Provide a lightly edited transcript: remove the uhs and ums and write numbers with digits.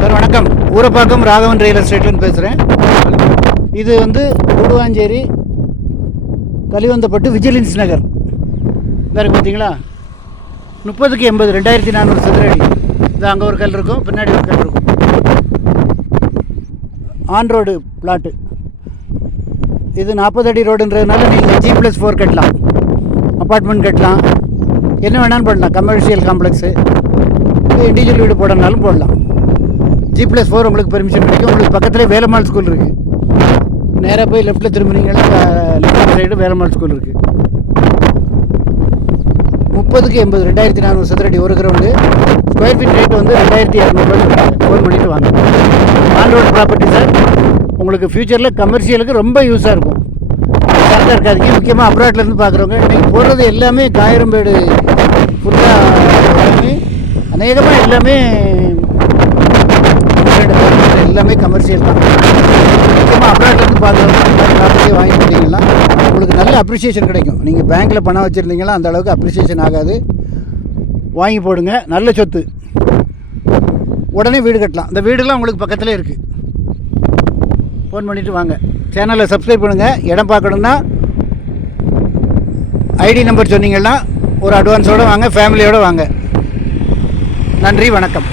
Sir வணக்கம். Urapakkam Raghavan real எஸ்டேட்லேருந்து பேசுகிறேன். இது கூடுவாஞ்சேரி கலிவந்தப்பட்டு விஜிலன்ஸ் நகர் வேறு பார்த்தீங்களா, 30க்கு 80 2400 சதுர அடி. இது அங்கே ஒரு கல் இருக்கும், பின்னாடி ஒரு கல் இருக்கும். ஆன் ரோடு பிளாட்டு இது. 40 அடி ரோடுன்றதுனால நீங்கள் G+4 கட்டலாம், அப்பார்ட்மெண்ட் கட்டலாம், என்ன வேணாலும் போடலாம். கமர்ஷியல் காம்ப்ளெக்ஸு, இண்டிவிஜுவல் வீடு போடனாலும் போடலாம். G+4 உங்களுக்கு பெர்மிஷன் கிடைக்கும். உங்களுக்கு பக்கத்துலேயே வேலம்மாள் ஸ்கூல் இருக்குது. நேராக போய் லெஃப்ட்டில் திரும்பினீங்கன்னா லெஃப்ட் சைடு வேலம்மாள் ஸ்கூல் இருக்குது. 30க்கு 80 2400 சதுரடி ஒரு ground. Square feet rate 2200 phone பண்ணிவிட்டு வாங்க. On road property sir. உங்களுக்கு ஃப்யூச்சரில் கமர்ஷியலுக்கு ரொம்ப யூஸாக இருக்கும். கரெக்டாக இருக்காதிங்க. முக்கியமாக அப்ராட்லேருந்து பார்க்குறவங்க இன்றைக்கி போடுறது எல்லாமே காயிரம்பேடு ஃபுல்லாக எல்லாமே அநேகமாக எல்லாமே கமர்ஷியல் தான். முக்கியமாக அப்ராட்லேருந்து பார்க்குறவங்க ப்ராப்பர்ட்டியை வாங்கி போட்டிங்கன்னா உங்களுக்கு நல்ல அப்ரிஷியேஷன் கிடைக்கும். நீங்கள் பேங்க்கில் பணம் வச்சுருந்தீங்கன்னா அந்த அளவுக்கு அப்ரிஷியேஷன் ஆகாது. வாங்கி போடுங்க, நல்ல சொத்து. உடனே வீடு கட்டலாம். இந்த வீடுலாம் உங்களுக்கு பக்கத்துலேயே இருக்குது. ஃபோன் பண்ணிவிட்டு வாங்க. சேனலை சப்ஸ்கிரைப் பண்ணுங்கள். இடம் பார்க்கணுன்னா ஐடி நம்பர் சொன்னீங்கன்னா ஒரு அட்வான்ஸோடு வாங்க, ஃபேமிலியோடு வாங்க. நன்றி, வணக்கம்.